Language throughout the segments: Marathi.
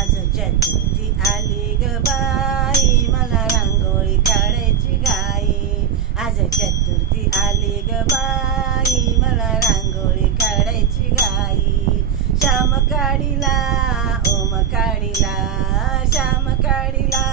आज चतुर्थी आली ग बाई मला रांगोळी काढायची घाई आज चतुर्थी आली ग बाई मला रांगोळी काढायची घाई श्याम काढिला ओम काढिला श्याम काढिला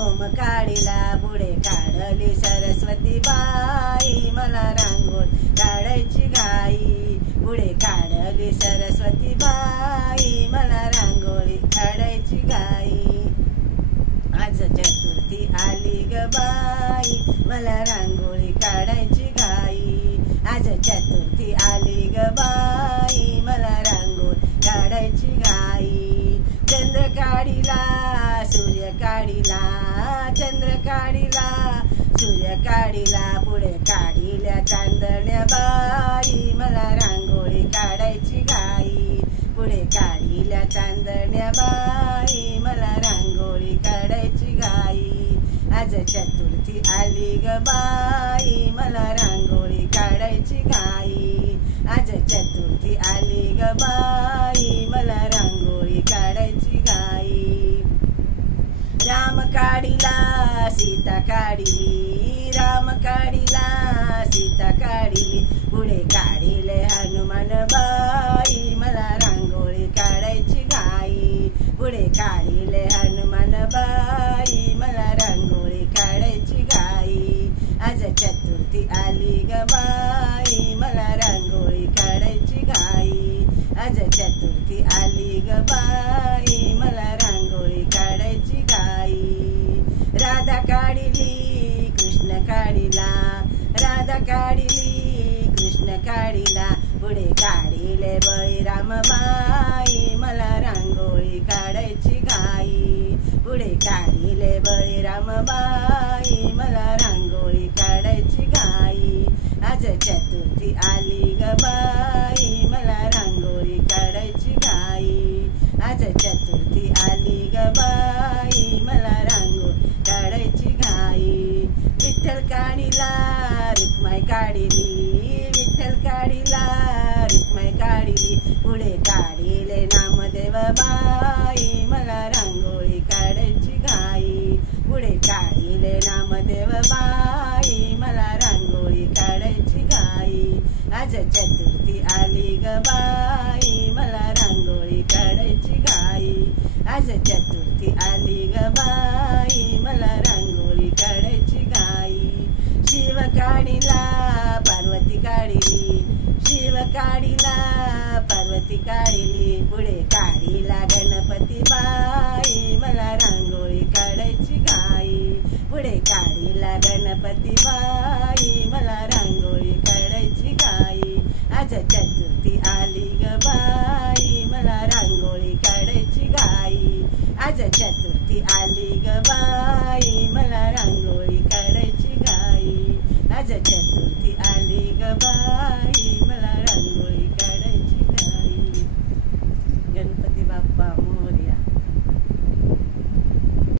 ओम काढिला पुढे काढली सरस्वती बाई मला रांगोळी काढायची घाई पुढे काढली सरस्वती बाई मला रांगोळी काढायची घाई आज चतुर्थी आली ग बाई मला रांगोळी काढायची घाई आज चतुर्थी आली ग बाई मला रांगोळी काढायची घाई चंद्र काढिला सूर्य काढिला चंद्र काढिला सूर्य काढिला पुढे काढिल्या चांदण्या बाई मला रांगोळी काढायची घाई पुढे काढिल्या चांदण्या बाई मला रांगोळी काढायची घाई आज चतुर्थी आली ग बाई मला रांगोळी काढायची घाई आज चतुर्थी आली ग बाई मला रांगोळी काढायची घाई राम काढिला सीता काढिली राम काढिला सीता काढिली पुढे काढिले हनुमान बाई मला रांगोळी काढायची घाई पुढे काढिले हनुमान बाई मला रांगोळी काढायची घाई आज चतुर्थी आली ग बाई मला रांगोळी काढायची घाई आज चतुर्थी आली ग बाई मला रांगोळी काढायची घाई राधा काढिली कृष्ण काढिला राधा काढिली कृष्ण काढिला पुढे काढिले बळीराम बाई मला रांगोळी काढायची घाई पुढे काढिले बळीराम बाई मला रांगोळी काढायची घाई आज चतुर्थी आली ग बाई मला रांगोळी काढायची घाई आज चतुर्थी आली ग बाई मला रांगोळी काढायची घाई विठ्ठल काढिला रुक्माई काढिली विठ्ठल काढिला रुक्माई काढिली पुढे काढिले नामदेव बाई मला रांगोळी काढायची घाई पुढे काढिले नामदेव बाई मला रांगोळी काढायची घाई आज चतुर्थी आली ग बाई मला रांगोळी काढायची घाई आज चतुर्थी आली ग बाई मला रांगोळी काढायची घाई शिव काढिला पार्वती काढिली शिव काढिला पार्वती काढिली पुढे काढिला गणपती बाई मला रांगोळी काढायची घाई पुढे काढिला गणपती बाई मला रांगोळी काढायची घाई आज चतुर्थी आली ग बाई मला रांगोळी काढायची घाई आज चतुर्थी आली ग बाई मला रांगोळी काढायची घाई आज चतुर्थी आली ग